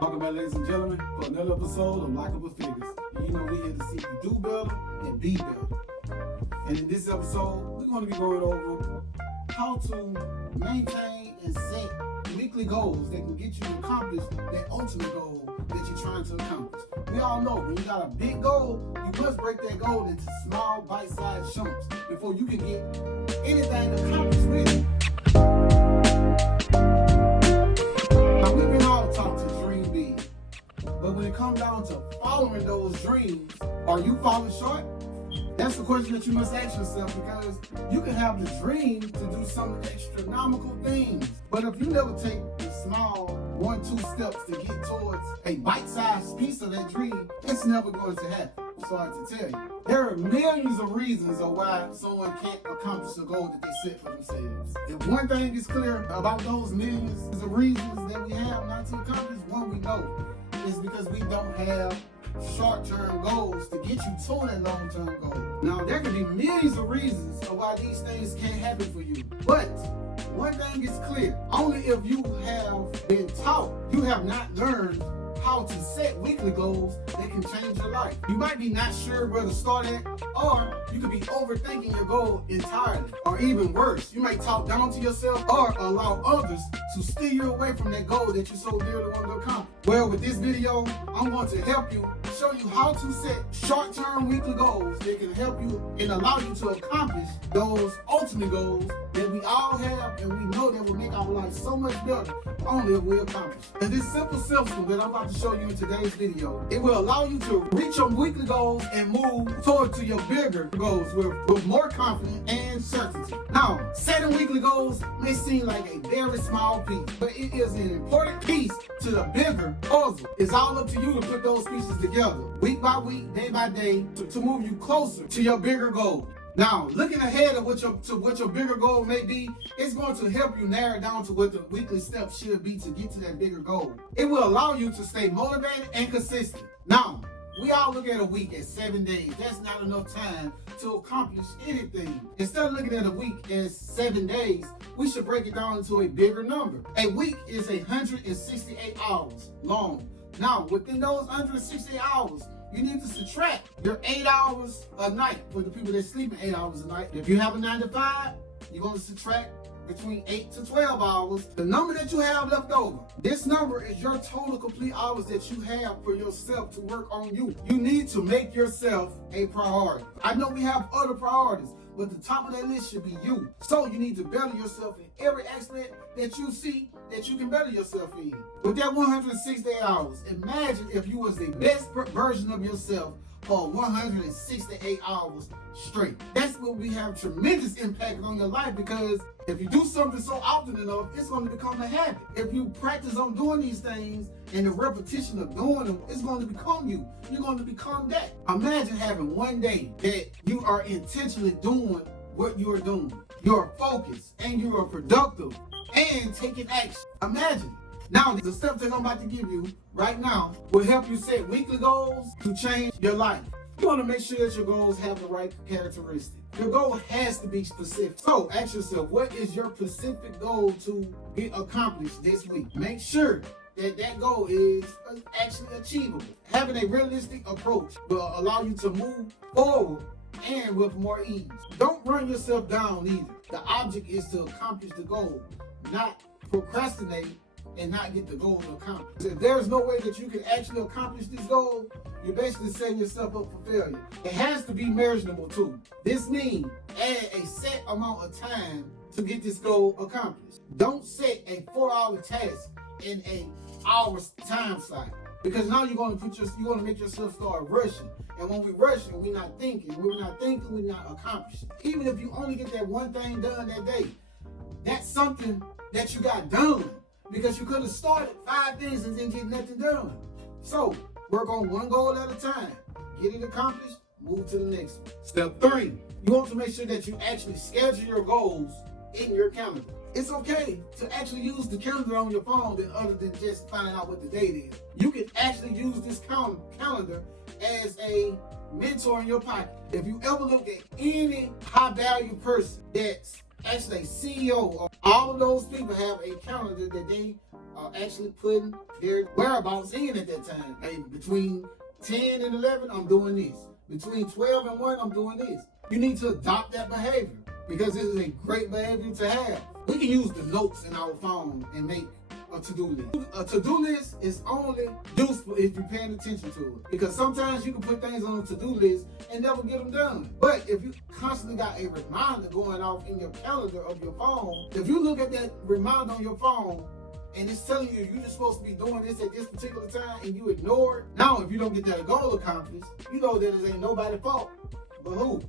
Welcome back, ladies and gentlemen, for another episode of Likeable Figures. And you know we're here to see you do better and be better. And in this episode, we're going to be going over how to maintain and set weekly goals that can get you to accomplish that ultimate goal that you're trying to accomplish. We all know when you got a big goal, you must break that goal into small, bite-sized chunks before you can get anything accomplished with it. Now, we've been all taught to dream big, but when it comes down to following those dreams, are you falling short? That's the question that you must ask yourself, because you can have the dream to do some astronomical things, but if you never take the small 1-2 steps to get towards a bite-sized piece of that dream, it's never going to happen. I'm sorry to tell you. There are millions of reasons of why someone can't accomplish a goal that they set for themselves. If one thing is clear about those millions of reasons that we have not to accomplish, one we know is because we don't have short-term goals to get you to that long-term goal. Now, there could be millions of reasons of why these things can't happen for you, but one thing is clear: only if you have been taught, you have not learned how to set weekly goals that can change your life. You might be not sure where to start at, or you could be overthinking your goal entirely, or even worse, you might talk down to yourself or allow others to steer you away from that goal that you so dearly want to accomplish. Well, with this video, I'm going to help you, show you how to set short-term weekly goals that can help you and allow you to accomplish those ultimate goals that we all have and we know that will make our life so much better only if we accomplish. And this simple system that I'm about to show you in today's video, it will allow you to reach your weekly goals and move toward to your bigger goals with more confidence and certainty. Now, setting weekly goals may seem like a very small piece, but it is an important piece to the bigger puzzle. It's all up to you to put those pieces together, week by week, day by day, to move you closer to your bigger goal. Now, looking ahead of what your bigger goal may be, it's going to help you narrow down to what the weekly steps should be to get to that bigger goal. It will allow you to stay motivated and consistent. Now, we all look at a week as 7 days. That's not enough time to accomplish anything. Instead of looking at a week as 7 days, we should break it down into a bigger number. A week is 168 hours long. Now, within those 168 hours, you need to subtract your 8 hours a night for the people that sleep in 8 hours a night. If you have a 9 to 5, you're going to subtract between 8 to 12 hours, the number that you have left over. This number is your total complete hours that you have for yourself to work on you. You need to make yourself a priority. I know we have other priorities, but the top of that list should be you. So you need to better yourself in every aspect that you see that you can better yourself in. With that 168 hours, imagine if you was the best version of yourself for 168 hours straight. That's what we have tremendous impact on your life, because if you do something so often enough, it's going to become a habit. If you practice on doing these things and the repetition of doing them, it's going to become you. You're going to become that. Imagine having one day that you are intentionally doing what you are doing. You're focused and you are productive and taking action. Imagine. Now, the steps that I'm about to give you right now will help you set weekly goals to change your life. You want to make sure that your goals have the right characteristics. Your goal has to be specific. So ask yourself, what is your specific goal to be accomplished this week? Make sure that that goal is actually achievable. Having a realistic approach will allow you to move forward and with more ease. Don't run yourself down either. The object is to accomplish the goal, not procrastinate and not get the goal accomplished. If there's no way that you can actually accomplish this goal, you're basically setting yourself up for failure. It has to be measurable too. This means add a set amount of time to get this goal accomplished. Don't set a 4-hour task in an hour's time slot, because now you're going to make yourself start rushing. And when we rushing, we're not thinking. When we're not thinking, we're not accomplishing. Even if you only get that one thing done that day, that's something that you got done, because you could have started 5 things and didn't get nothing done. So work on one goal at a time. Get it accomplished, move to the next one. Step 3, you want to make sure that you actually schedule your goals in your calendar. It's okay to actually use the calendar on your phone other than just finding out what the date is. You can actually use this calendar as a mentor in your pocket. If you ever look at any high value person that's actually a CEO of all of those people have a calendar that they are actually putting their whereabouts in at that time. Hey, between 10 and 11, I'm doing this. Between 12 and 1, I'm doing this. You need to adopt that behavior because this is a great behavior to have. We can use the notes in our phone and make a to-do list. A to-do list is only useful if you're paying attention to it, because sometimes you can put things on a to-do list and never get them done. But if you constantly got a reminder going off in your calendar of your phone, if you look at that reminder on your phone and it's telling you you're just supposed to be doing this at this particular time and you ignore it, now if you don't get that goal accomplished, you know that it ain't nobody's fault but who?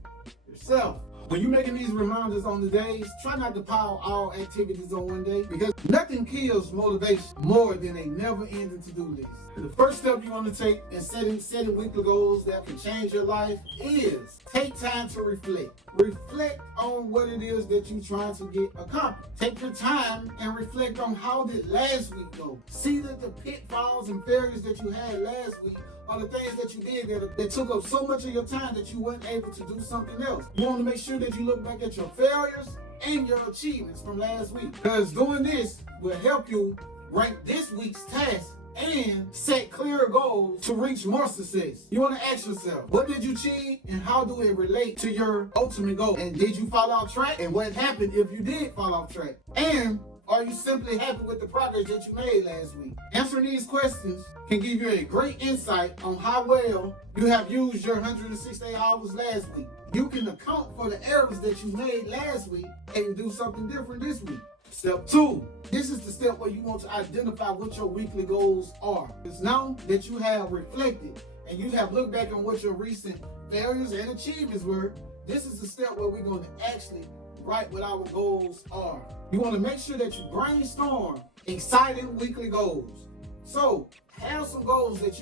Yourself. When you're making these reminders on the days, try not to pile all activities on one day, because nothing kills motivation more than a never-ending to-do list. The first step you want to take in setting weekly goals that can change your life is take time to reflect. Reflect on what it is that you're trying to get accomplished. Take your time and reflect on how did last week go. See that the pitfalls and failures that you had last week are the things that you did that took up so much of your time that you weren't able to do something else. You want to make sure that you look back at your failures and your achievements from last week, because doing this will help you rank this week's tasks and set clearer goals to reach more success. You want to ask yourself, what did you achieve and how do it relate to your ultimate goal? And did you fall off track? And what happened if you did fall off track? And are you simply happy with the progress that you made last week? Answering these questions can give you a great insight on how well you have used your 168 hours last week. You can account for the errors that you made last week and do something different this week. Step 2. This is the step where you want to identify what your weekly goals are. It's now that you have reflected and you have looked back on what your recent failures and achievements were, this is the step where we're going to actually write what our goals are. You want to make sure that you brainstorm exciting weekly goals. So have some goals that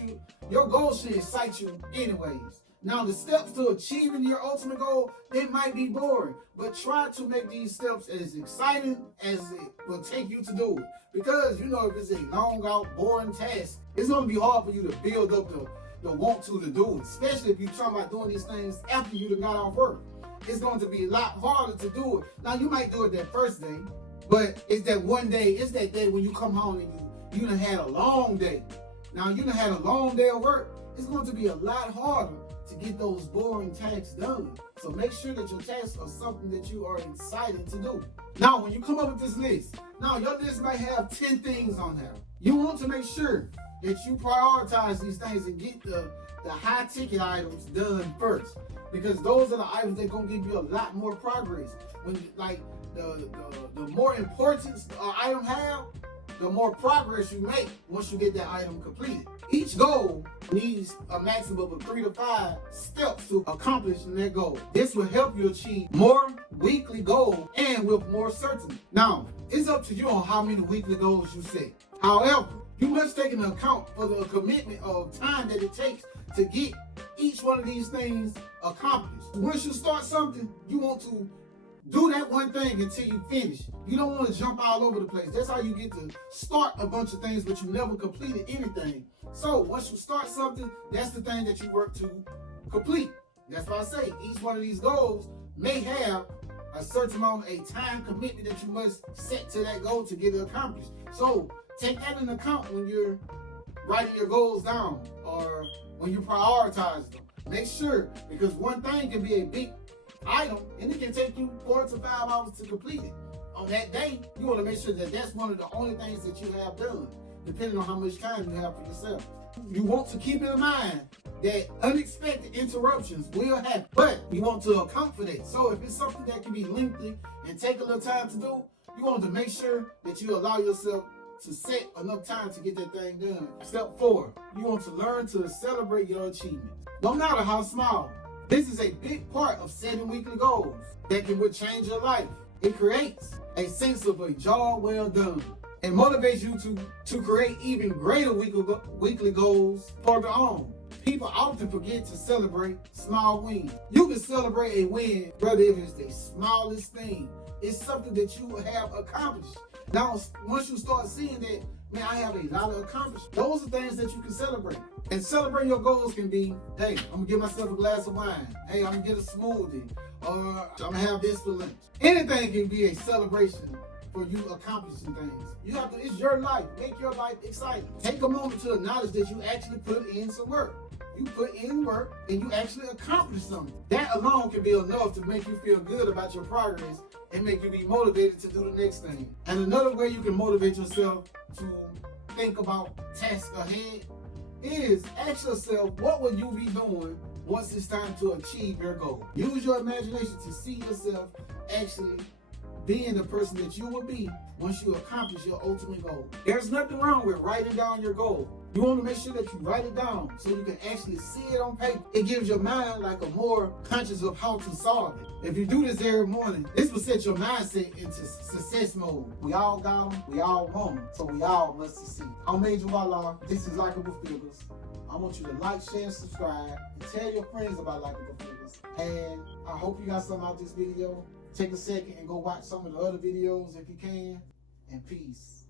your goals should excite you anyways. Now the steps to achieving your ultimate goal, they might be boring, but try to make these steps as exciting as it will take you to do it. Because if it's a long out, boring task, it's going to be hard for you to build up the want to do it, especially if you're talking about doing these things after you done got off work. It's going to be a lot harder to do it. Now you might do it that first day, but it's that one day, it's that day when you come home and you done had a long day. Now you done had a long day of work. It's going to be a lot harder to get those boring tasks done. So make sure that your tasks are something that you are excited to do. Now, when you come up with this list, now your list might have 10 things on there. You want to make sure that you prioritize these things and get the high ticket items done first, because those are the items that are going to give you a lot more progress. When the more importance an item have, the more progress you make once you get that item completed. Each goal needs a maximum of 3 to 5 steps to accomplish that goal. This will help you achieve more weekly goals and with more certainty. Now, it's up to you on how many weekly goals you set. However, you must take into account for the commitment of time that it takes to get each one of these things accomplished. Once you start something, you want to do that one thing until you finish. You don't want to jump all over the place. That's how you get to start a bunch of things, but you never completed anything. So once you start something, that's the thing that you work to complete. That's why I say each one of these goals may have a certain amount, a time commitment that you must set to that goal to get it accomplished. So take that into account when you're writing your goals down or when you prioritize them. Make sure, because one thing can be a big item and it can take you 4 to 5 hours to complete it. On that day, you want to make sure that that's one of the only things that you have done, depending on how much time you have for yourself. You want to keep in mind that unexpected interruptions will happen, but you want to account for that. So if it's something that can be lengthy and take a little time to do, you want to make sure that you allow yourself to set enough time to get that thing done. Step 4, you want to learn to celebrate your achievements, no matter how small. This is a big part of setting weekly goals that can change your life. It creates a sense of a job well done and motivates you to create even greater weekly goals for their own. People often forget to celebrate small wins. You can celebrate a win, whether if it's the smallest thing. It's something that you have accomplished. Now, once you start seeing that, man, I have a lot of accomplishments, those are things that you can celebrate. And celebrating your goals can be, hey, I'm gonna give myself a glass of wine. Hey, I'm gonna get a smoothie. or I'm gonna have this for lunch. Anything can be a celebration for you accomplishing things. You have to, it's your life. Make your life exciting. Take a moment to acknowledge that you actually put in some work. You put in work and you actually accomplish something. That alone can be enough to make you feel good about your progress and make you be motivated to do the next thing. And another way you can motivate yourself to think about tasks ahead is ask yourself, what will you be doing once it's time to achieve your goal? Use your imagination to see yourself actually being the person that you will be once you accomplish your ultimate goal. There's nothing wrong with writing down your goal. You want to make sure that you write it down so you can actually see it on paper. It gives your mind like a more conscious of how to solve it. If you do this every morning, this will set your mindset into success mode. We all got them, we all want them, so we all must succeed. I'm Major Walla. This is Likeable Figures. I want you to like, share, subscribe, and tell your friends about Likeable Figures. And I hope you got something out of this video. Take a second and go watch some of the other videos if you can. And peace.